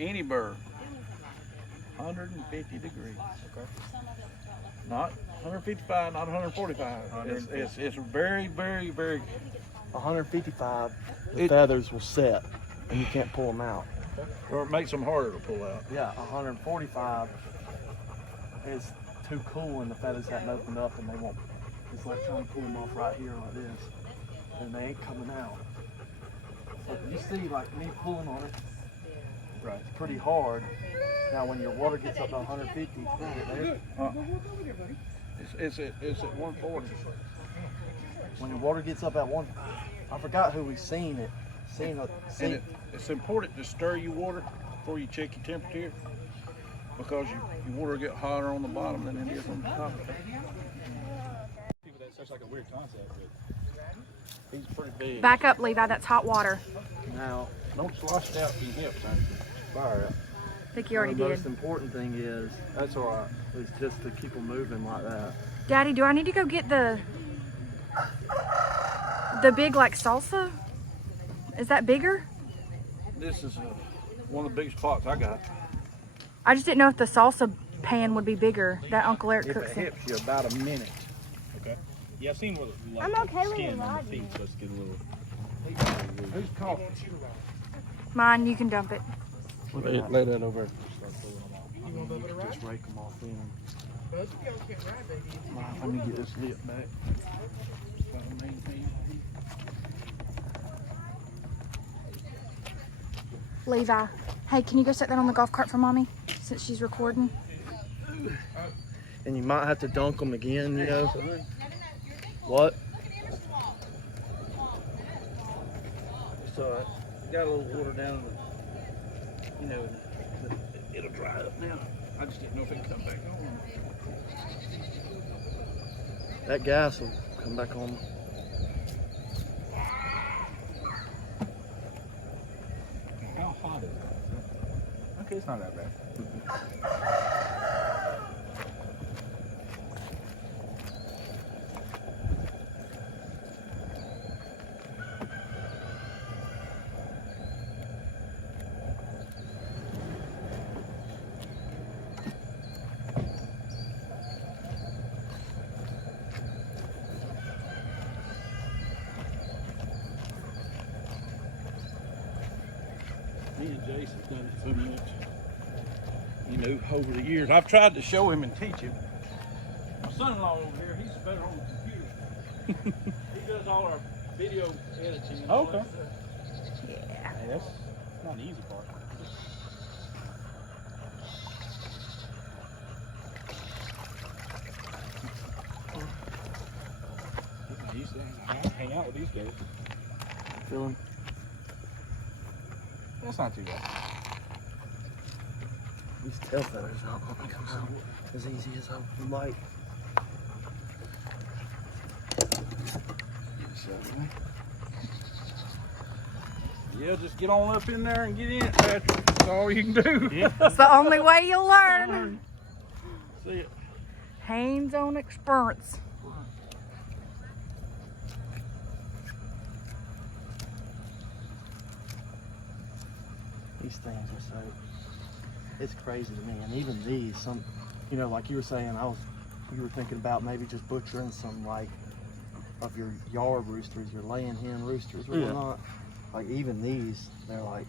any bird, 150 degrees. Okay. Not 155, not 145. It's very, very, very. 155, the feathers will set, and you can't pull them out. Or it makes them harder to pull out. Yeah, 145 is too cool, and the feathers haven't opened up, and they won't. It's like trying to pull them off right here like this, and they ain't coming out. So you see, like me pulling on it, right? It's pretty hard. Now, when your water gets up to 150, It's at 140. when your water gets up at I forgot who we seen it. It's important to stir your water before you check your temperature, because your water will get hotter on the bottom than it is on the top. That's such like a weird concept, but He's pretty big. Back up, Levi. That's hot water. Now, Don't slosh it out to your hips, honey. Fire out. I think you already the did. most important thing is, That's all right. just to keep them moving like that. Daddy, do I need to go get the big like salsa? Is that bigger? This is one of the biggest pots I got. I just didn't know if the salsa pan would be bigger that Uncle Eric If cooks it in. hips you about a minute. okay. Yeah, I've seen where the I'm okay with skin the on rod, the feet supposed to get a little. Who's coughing? Mine, you can dump it. Lay that over. Just rake them off in. Let me get this lip back. Levi, hey, can you go set that on the golf cart for Mommy since she's recording? And you might have to dunk them again, you know. What? It's all right. Got a little water down, you know, it'll dry up now. I just didn't know if it could come back on. That gas will come back on. How hot is it? Okay, it's not that bad. Me and Jason's done it so much. You know, over the years. I've tried to show him and teach him. My son-in-law over here, he's better on the computer. He does all our video editing. And all Okay. that stuff. Yeah. Hey, that's not the easy part. I used to hang out with these guys. Feeling? That's not too bad. These tail feathers aren't going to come out as easy as I would like. Yeah, just get on up in there and get in it, Patrick. That's all you can do. Yeah. That's the only way you'll learn. See it. Hands-on experience. These things are so, it's crazy to me. And even these, some, you know, like you were saying, you were thinking about maybe just butchering some like of your yard roosters, your laying hen roosters or whatnot. Like even these, they're like,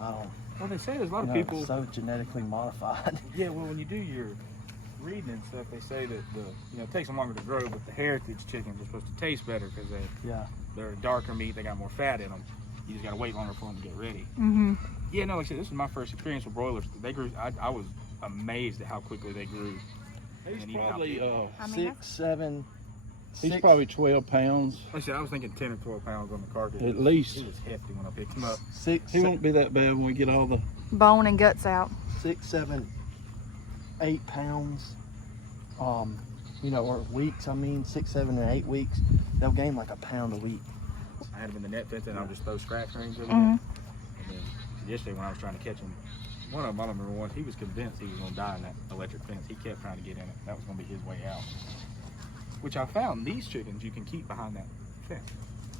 I don't Well, they say there's a lot of know, people. so genetically modified. Yeah, well, when you do your reading and stuff, they say that it takes them longer to grow, but the heritage chickens are supposed to taste better because they're darker meat, they got more fat in them. You just gotta wait longer for them to get ready. Mm-hmm. Yeah, no, like I said, this is my first experience with broilers. They grew. I was amazed at how quickly they grew. He's And even probably I mean, 6, 7, he's 6, probably 12 pounds. Like I said, I was thinking 10 or 12 pounds on the carcass. At least. He was hefty when I picked him up. 6, He won't be that bad when we get all the. Bone and guts out. 6, 7, 8 pounds. You know, or weeks. I mean, 6, 7, and 8 weeks. They'll gain like a pound a week. I had him in the net fence and I'll just throw scratch rings over Mm-hmm. him. And then yesterday when I was trying to catch him, one of them, I don't remember once, he was convinced he was going to die in that electric fence. He kept trying to get in it. That was going to be his way out. Which I found these chickens you can keep behind that fence.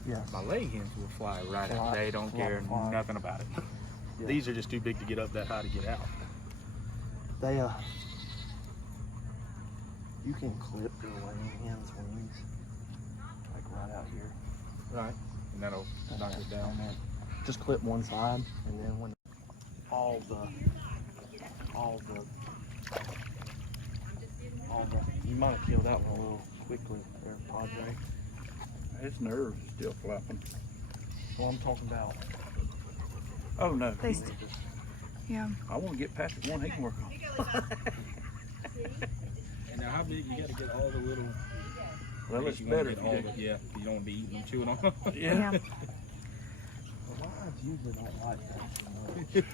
Yes. My laying hens will fly right out. They don't care nothing about it. Yeah. These are just too big to get up that high to get out. They you can clip your hen's wings like right out here. Right. And that'll knock it down there. Just clip one side, and then when all the you might have killed that one a little quickly there, Padre. His nerves are still flapping. Well, I'm talking about. Oh no. They yeah. I want to get past the one he can work on. And now how big you got to get all the little... Well, it's you wanna better get if all you the, yeah, you don't want to be eating them, chewing on them. Yeah. The lions usually don't like that.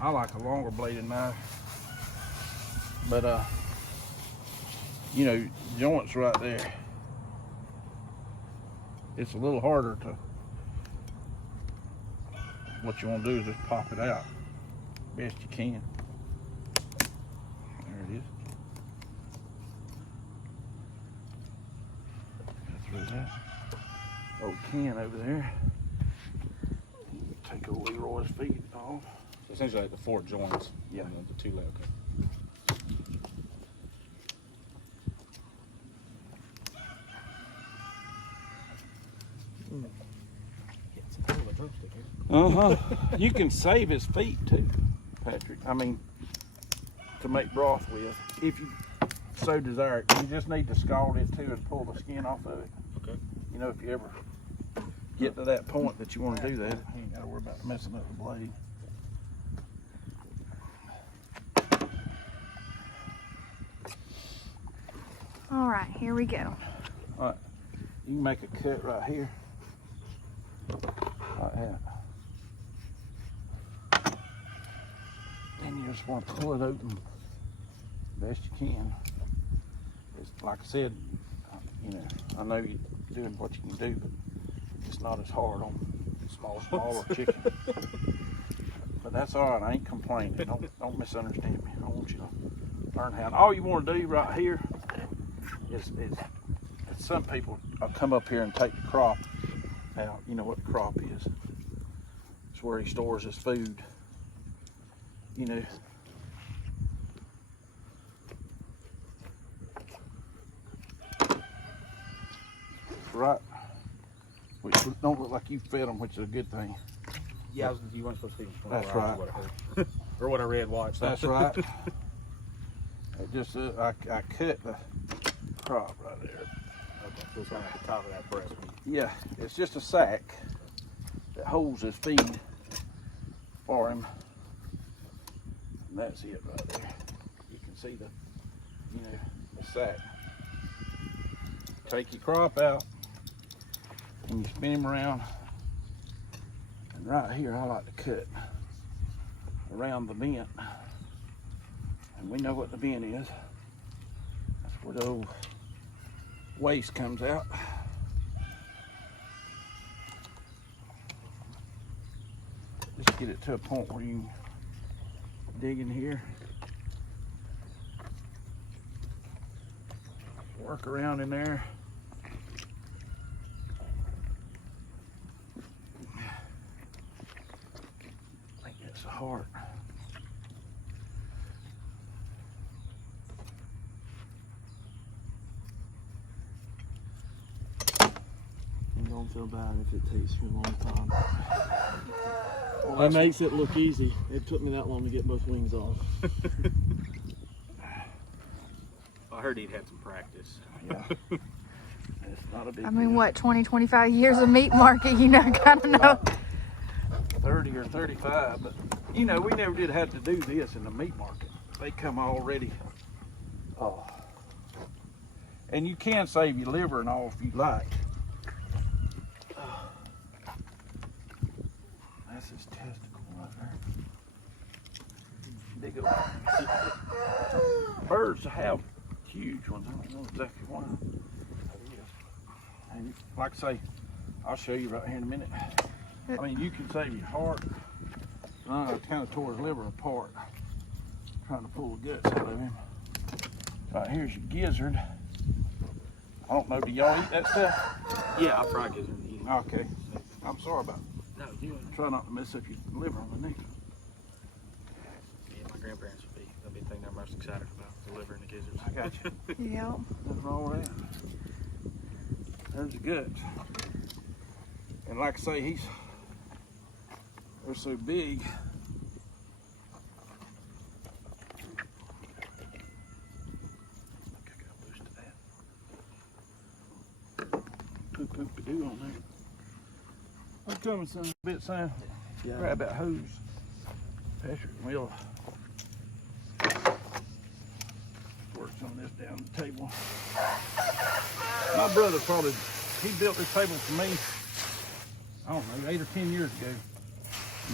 I like a longer bladed knife. But you know, joints right there. It's a little harder to. What you want to do is just pop it out best you can. There it is. Go through that old can over there. Take old Leroy's feet off. So essentially like the 4 joints. Yeah. And then the 2 leg. Okay. You can save his feet too, Patrick. I mean, to make broth with, if you so desire. You just need to scald it too and pull the skin off of it. Okay. You know, if you ever get to that point that you want to do that, you ain't got to worry about messing up the blade. All right, here we go. All right, you can make a cut right here, like that. Then you just want to pull it open best you can. It's like I said, you know, I know you're doing what you can do, but it's not as hard on smaller chicken. But that's all right. I ain't complaining. Don't misunderstand me. I want you to learn how. And all you want to do right here is some people come up here and take the crop out. You know what the crop is? It's where he stores his food. You know. Right. Which don't look like you fed them, which is a good thing. Yeah, you weren't supposed to feed them. That's right. What I heard. Or what I read, watched. That's right. It just I cut the crop right there. Okay, so it's right at the top of that breast. Yeah, it's just a sack that holds his feed for him. And that's it right there. You can see the, you know, the sack. Take your crop out and you spin him around. And right here, I like to cut around the vent. And we know what the vent is. That's where the old waste comes out. Just get it to a point where you can dig in here. Work around in there. I think that's the heart. You don't feel bad if it takes you a long time. Well, that makes it look easy. It took me that long to get both wings off. I heard he'd had some practice. Yeah. It's not a big I mean, deal. what, 20, 25 years of meat market, you know, kind of know. 30 or 35, but you know, we never did have to do this in the meat market. They come already. Oh. And you can save your liver and all if you like. That's his testicle right there. Big old. Birds have huge ones. I don't know exactly why. And like I say, I'll show you right here in a minute. I mean, you can save your heart. I kind of tore his liver apart, trying to pull the guts out of him. Right here's your gizzard. I don't know, do y'all eat that stuff? Yeah, I probably get it. Okay. I'm sorry about No, you. Try not to mess up your liver on the knee. Yeah, my grandparents would be. That'd be the thing they're most excited about: the liver and the gizzards. I got you. Yep. Nothing wrong with that. There's the guts. And like I say, they're so big. Poop-a-doo on there. I'm coming, son. A bit, son. Yeah. Grab that hose. Patrick will work some of this down the table. My brother he built this table for me, I don't know, 8 or 10 years ago.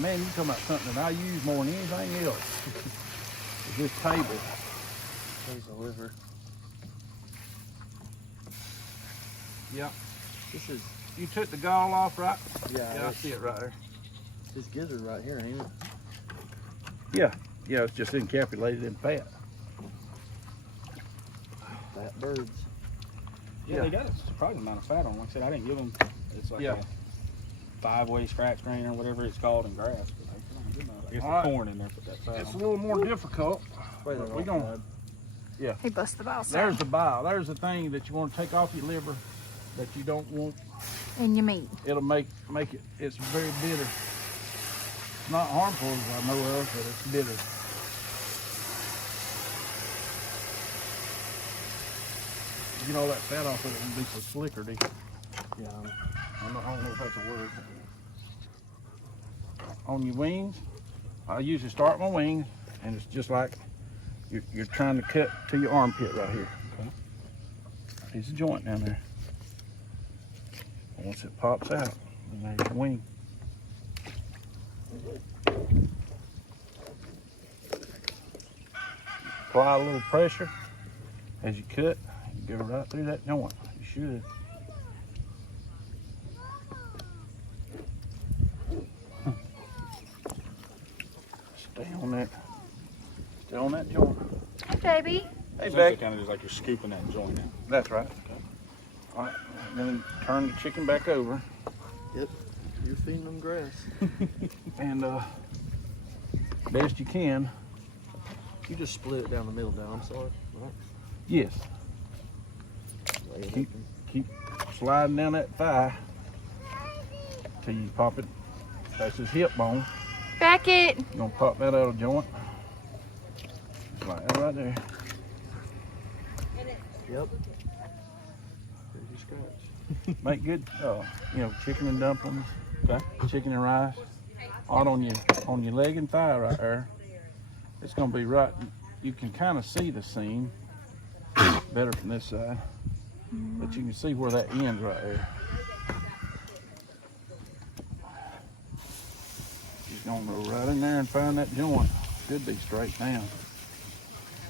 Man, you talking about something that I use more than anything else. Is this table. There's the liver. Yep. This is, You took the gall off, right? yeah, I see it right there. this gizzard right here, ain't it? Yeah, it's just encapsulated in fat. Fat birds. Yeah, they got a surprising amount of fat on. Like I said, I didn't give them. It's like Yeah. a 5-way scratch grain or whatever it's called in grass. But they put on a good amount. I guess All the right. corn in there put that fat It's a on. little more difficult. Wait, But they're we all gonna- bad. He busts the bile There's sac the bile. There's the thing that you want to take off your liver that you don't want. in your meat. It'll make it, it's very bitter. It's not harmful as I know of, but it's bitter. You know, that fat off of it can be so slickery. Yeah. I don't know if that's a word. On your wings, I usually start my wings, and it's just like you're trying to cut to your armpit right here. Okay. Piece of joint down there. Once it pops out, then there's your wing. Apply a little pressure as you cut. You go right through that joint. You should. Stay on that. Stay on that joint. Hey, baby. Hey, So Beck. it's kind of just like you're scooping that joint out. That's right. All right. Then turn the chicken back over. Yep. You're feeding them grass. And best you can. You just split it down the middle now, I'm sorry. Right. Yes. Lay it Keep- open. Keep sliding down that thigh till you pop it. That's his hip bone. Beckett. You're gonna pop that out of joint. Like that right there. Yep. There's your scratch. Make good, chicken and dumplings. Okay. Chicken and rice. Out on your leg and thigh right there. It's gonna be right. You can kind of see the seam better from this side, but you can see where that ends right there. Just gonna go right in there and find that joint. Should be straight down,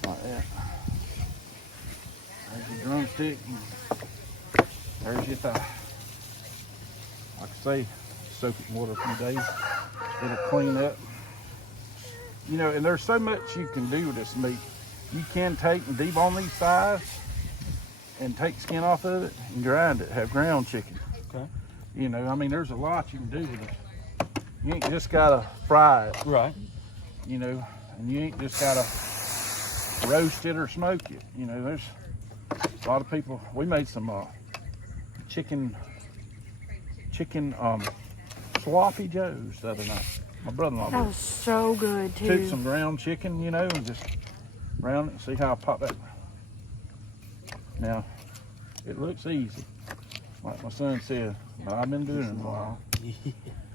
like that. There's your drumstick. And there's your thigh. Like I say, soak it in water a few days. It'll clean up. You know, and there's so much you can do with this meat. You can take and debone these thighs and take the skin off of it and grind it, have ground chicken. Okay. You know, I mean, there's a lot you can do with it. You ain't just gotta fry it, Right. you know, and you ain't just gotta roast it or smoke it. You know, there's a lot of people, we made some chicken sloppy joes the other night. My brother-in-law That did. was so good, Took too. some ground chicken, you know, and just round it and see how I pop that. Now, it looks easy, like my son said, but I've been doing it a while.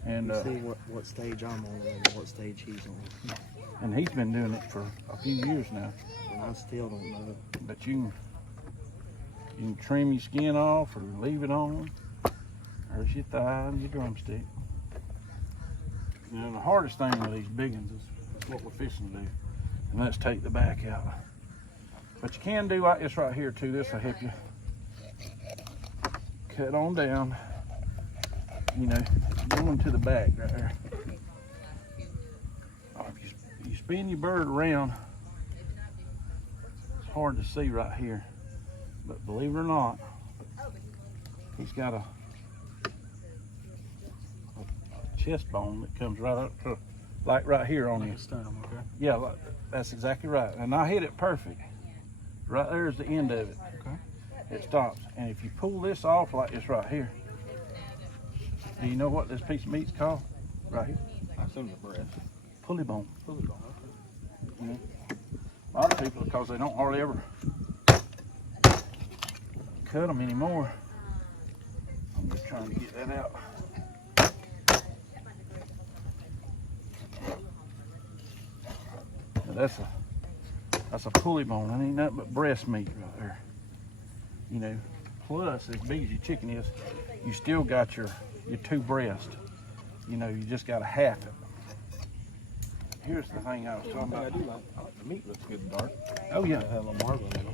And You see what stage I'm on and what stage he's on. and he's been doing it for a few years now. And I still don't know. But you can trim your skin off or leave it on. There's your thigh and your drumstick. You know, the hardest thing with these big ones is what we're fixing to do. And let's take the back out. But you can do like this right here too. This will help you. Cut on down. You know, going to the back right there. If you spin your bird around, it's hard to see right here. But believe it or not, he's got a chest bone that comes right up to, like right here on you. Sternum, okay. Yeah, like, that's exactly right. And I hit it perfect. Right there's the end of it. Okay. It stops. And if you pull this off like this right here, do you know what this piece of meat's called? Right here. I assume the breast. Pulley bone. Pulley bone, okay. You know? A lot of people, because they don't hardly ever cut them anymore. I'm just trying to get that out. Now that's a pulley bone. That ain't nothing but breast meat right there. You know, plus as big as your chicken is, you still got your two breasts. You know, you just got to half it. Here's the thing I was talking about. I do like the meat looks good and dark. Oh yeah. It had a little marble in it.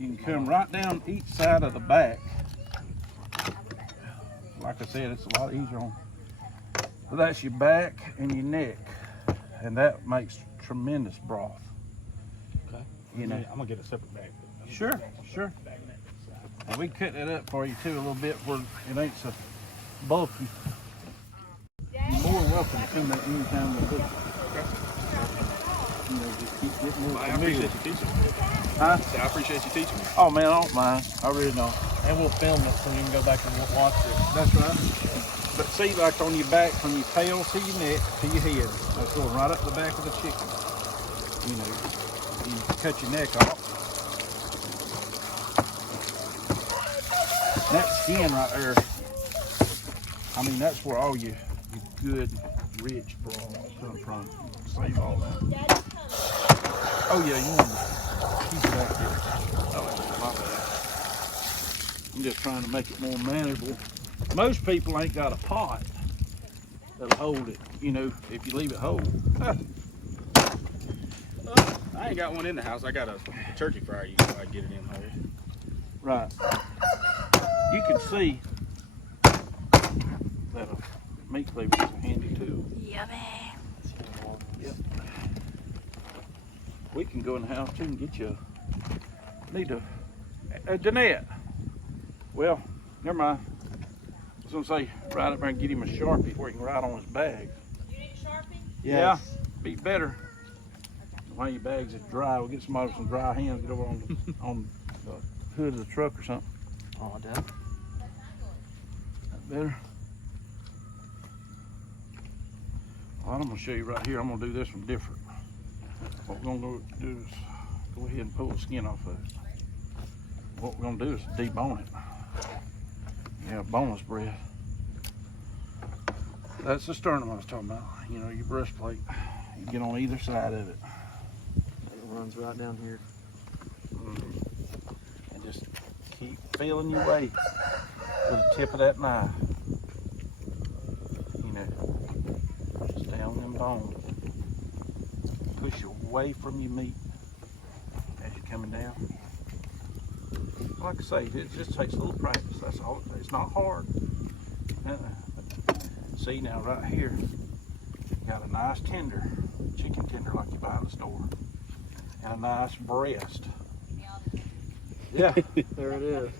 You can come right down each side of the back. Like I said, it's a lot easier on. But that's your back and your neck, and that makes tremendous broth. Okay. You know. I'm gonna get a separate bag. Sure, sure. And we cut that up for you too a little bit where it ain't so bulky. You're more than welcome to come back anytime we do. You know, just keep getting more I familiar. appreciate you teaching me. Huh? I appreciate you teaching me. Oh man, I don't mind. I really don't. And we'll film it so you can go back and watch it. That's right. But see, like on your back, from your tail to your neck to your head, that's going right up the back of the chicken. You know, you cut your neck off. That skin right there, I mean, that's where all your good, rich broth come from. Save all that. Oh yeah, you want to keep it back there. Oh, my bad. I'm just trying to make it more manageable. Most people ain't got a pot that'll hold it, you know, if you leave it whole. I ain't got one in the house. I got a turkey fryer. You can get it in there. Right. You can see that a meat cleaver is a handy tool. Yummy. Yep. We can go in the house too and get you need a Jeanette. Well, never mind. I was gonna say, right up there and get him a Sharpie where he can write on his bag. You need a Sharpie? Yeah, be better. While your bags is dry, we'll get somebody with some dry hands, get over on the hood of the truck or something. Oh, Dad. That better? Well, I'm gonna show you right here. I'm gonna do this one different. What we're gonna do is go ahead and pull the skin off of it. What we're gonna do is debone it. Yeah, boneless breast. That's the sternum I was talking about. You know, your breastplate. You get on either side of it. It runs right down here. And just keep feeling your way with the tip of that knife. You know, just down them bones. Push away from your meat as you're coming down. Like I say, it just takes a little practice. That's all. It's not hard. See now, right here, you got a nice tender, chicken tender like you buy in the store, and a nice breast. Yeah, There it is.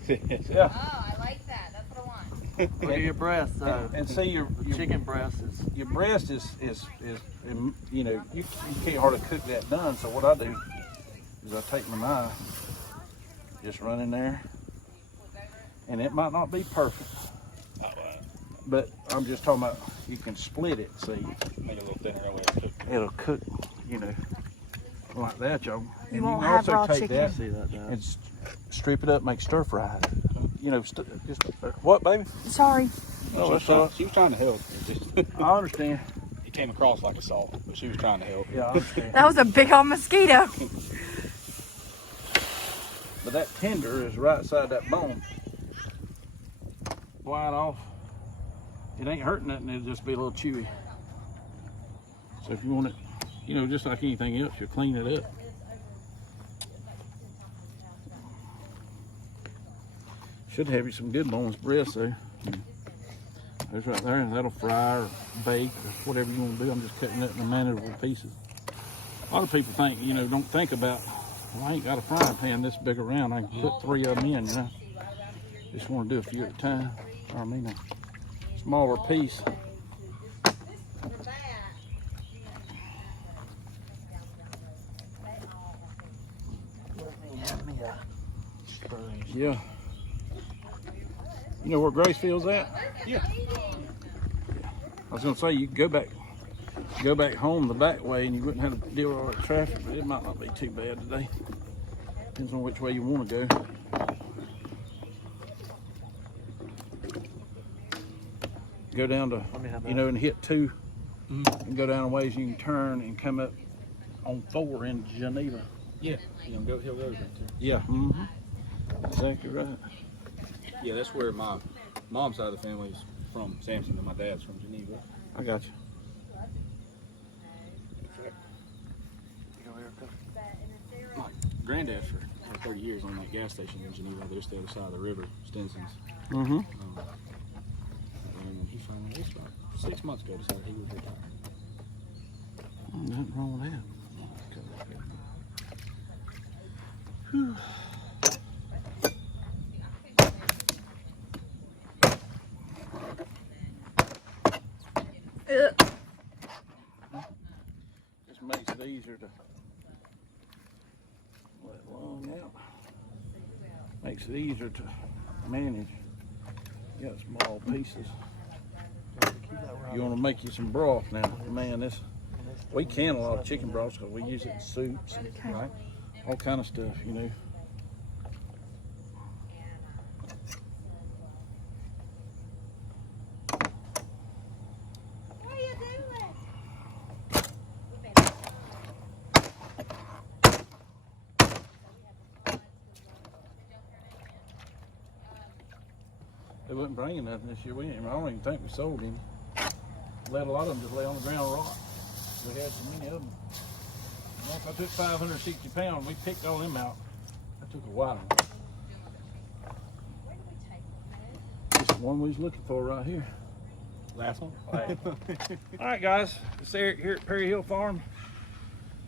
yeah. Oh, I like that. That's what I want. Look at your breast, though. And see your Chicken breast is. your breast is you know, you can't hardly cook that done. So what I do is I take my knife, just run in there, and it might not be perfect, but I'm just talking about you can split it. See, Make it a little thinner that way it's cooked. it'll cook, you know, like that, y'all. And You won't can have also raw take chicken. that See that, Dad? and strip it up, make stir fry. You know, just what, baby? Sorry. Oh, that's all right. She was trying to help. It just I understand. it came across like assault, but she was trying to help. Yeah, I understand. That was a big old mosquito. But that tender is right side that bone. Wide off. It ain't hurting nothing, it'll just be a little chewy. So if you want it, you know, just like anything else, you clean it up. Should have you some good boneless breast though. There's right there, and that'll fry or bake or whatever you want to do. I'm just cutting it in manageable pieces. A lot of people think, you know, don't think about, well, I ain't got a frying pan this big around. I can put 3 of them in, you know. Just want to do a few at a time. I mean, smaller piece. Yeah. You know where Gracefield's at? Yeah. I was gonna say you could go back home the back way and you wouldn't have to deal with all that traffic, but it might not be too bad today. Depends on which way you want to go. Go down to, you know, and hit 2 and go down a ways you can turn and come up on 4 in Geneva. Yeah. You know, he'll go there too. Yeah. Exactly right. Yeah, that's where my mom's side of the family is from, Samson, and my dad's from Geneva. I got you. My granddad for 30 years on that gas station in Geneva, just the other side of the river, Stinson's. And he finally, it was about 6 months ago, decided he would retire. Nothing wrong with that. Just makes it easier to let it long out. Makes it easier to manage. You got small pieces. You want to make you some broth now, man. We can a lot of chicken broths because we use it in soups, right? All kind of stuff, you know. What are you doing? They wasn't bringing nothing this year. I don't even think we sold any. Let a lot of them just lay on the ground rot. We had so many of them. Once I took 560 pounds, we picked all them out. That took a while. This is the one we was looking for right here. Last one? All right, guys. It's Eric here at Perry Hill Farm.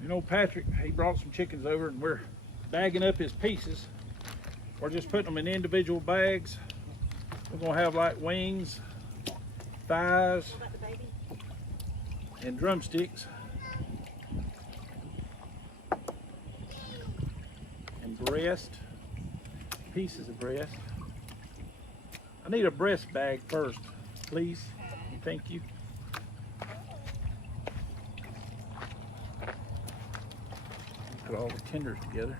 You know, Patrick, he brought some chickens over and we're bagging up his pieces. We're just putting them in individual bags. We're gonna have like wings, thighs, and drumsticks. And breast, pieces of breast. I need a breast bag first, please. Thank you. Put all the tenders together.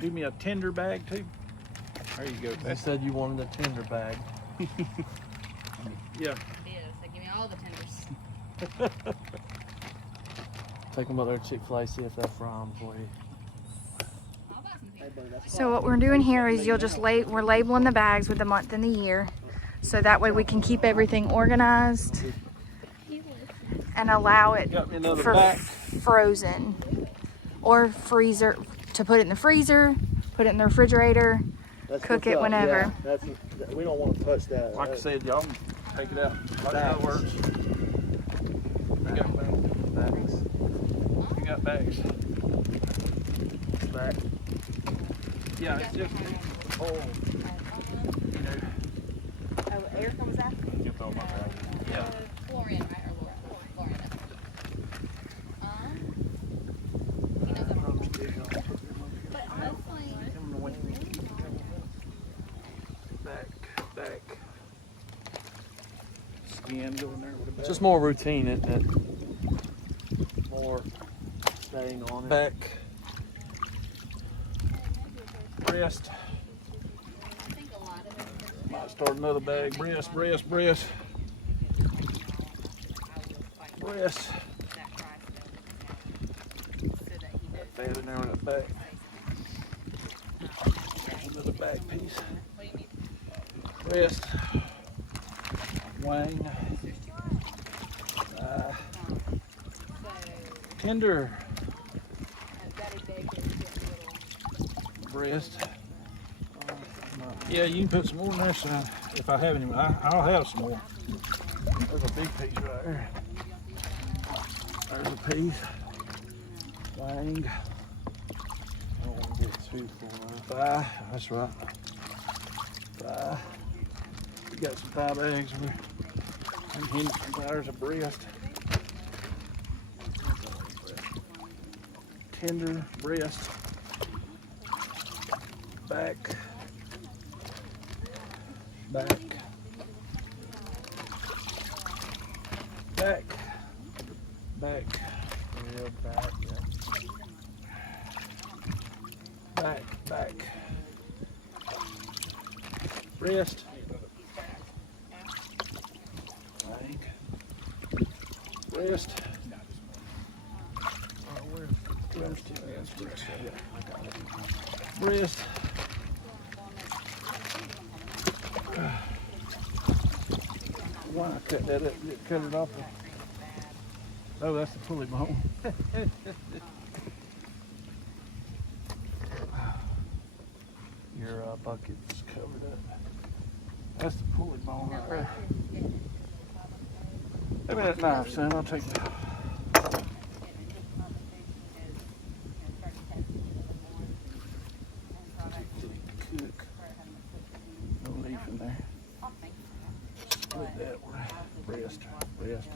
Do me a tender bag too. There you go. You said you wanted a tender bag. Yeah. It is. They give me all the tenders. Take them up there to Chick-fil-A, see if they'll fry them for you. I'll buy some tenders. So what we're doing here is we're labeling the bags with the month and the year. So that way we can keep everything organized and allow it for frozen or freezer, to put it in the freezer, put it in the refrigerator, cook it whenever. Yeah, we don't want to touch that. Like I said, y'all can take it out. Like how it works. We got bags. We got bags. Back. Yeah, it's just whole, you know. Oh, air comes out? Get all my bag. Yeah. Florian, right? Or Florian. He knows I'm wrong. But honestly, Back. Skin going there with a It's just more routine, isn't it? More staying on it. back. Breast. I think a lot of it. Might start another bag. Breast. Breast. Fat in there with that back. Another back piece. Breast. Wing. Tender. Breast. Yeah, you can put some more on that side if I have any. I'll have some more. There's a big piece right there. There's a piece. Wing. I don't want to get too full. Thigh. That's right. Thigh. got some thigh bags over there. And Henderson tires of breast. Tender breast. Back. Back. Back. Back. Real back, yeah. Back. Back. Breast. Leg. Breast. Breast. Why I cut that up? Cut it off. Oh, that's the pulley bone. Your bucket's covered up. That's the pulley bone right there. Give me that knife, son. I'll take that. Cook. No leaf in there. Split that one. Breast. Breast.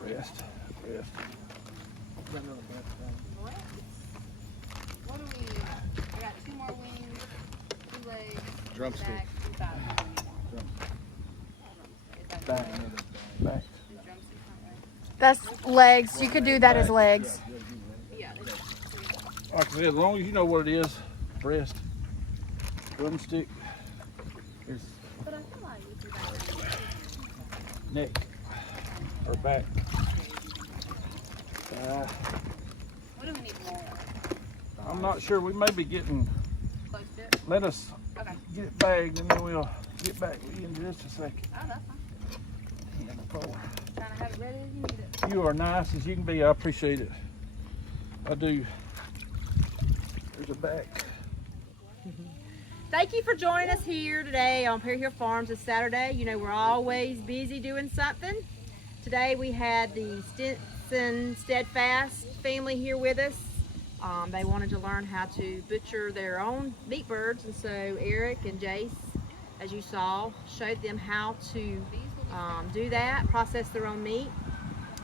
Breast. Breast. What do we? I got 2 more wings, 2 legs, Drumstick. back, 2 thighs. Back. Back. That's legs. You could do that as legs. Yeah. Like I said, as long as you know what it is, breast, drumstick, here's But I feel like you do that. neck, or back. What do we need more? I'm not sure. We may be getting. Close to it? Let us Okay. get it bagged, and then we'll get back with you in just a second. Oh, that's fine. Trying Trying to have it ready as you need it. You are nice as you can be. I appreciate it. I do. There's a back. Thank you for joining us here today on Perry Hill Farms this Saturday. You know, we're always busy doing something. Today we had the Stinson Steadfast family here with us. They wanted to learn how to butcher their own meat birds, and so Eric and Jace, as you saw, showed them how to do that, process their own meat.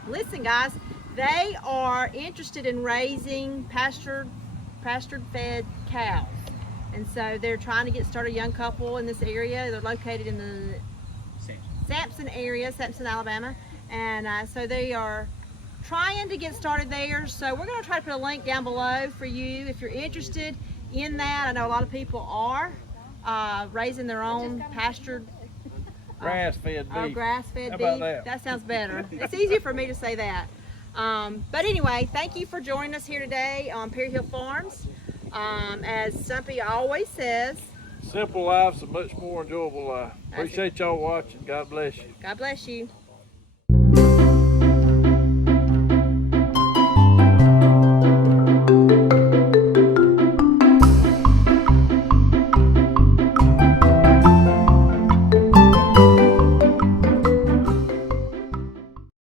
Listen, guys, they are interested in raising pastured fed cows. And so they're trying to get started, a young couple in this area. They're located in the Sampson area, Sampson, Alabama. And so they are trying to get started there. So we're going to try to put a link down below for you if you're interested in that. I know a lot of people are raising their own pastured Grass-fed beef. grass-fed How beef. about that? Sounds better. It's easier for me to say that. But anyway, thank you for joining us here today on Perry Hill Farms. As Stumpy always says, Simple life's a much more enjoyable life. Appreciate y'all watching. God bless you. God bless you.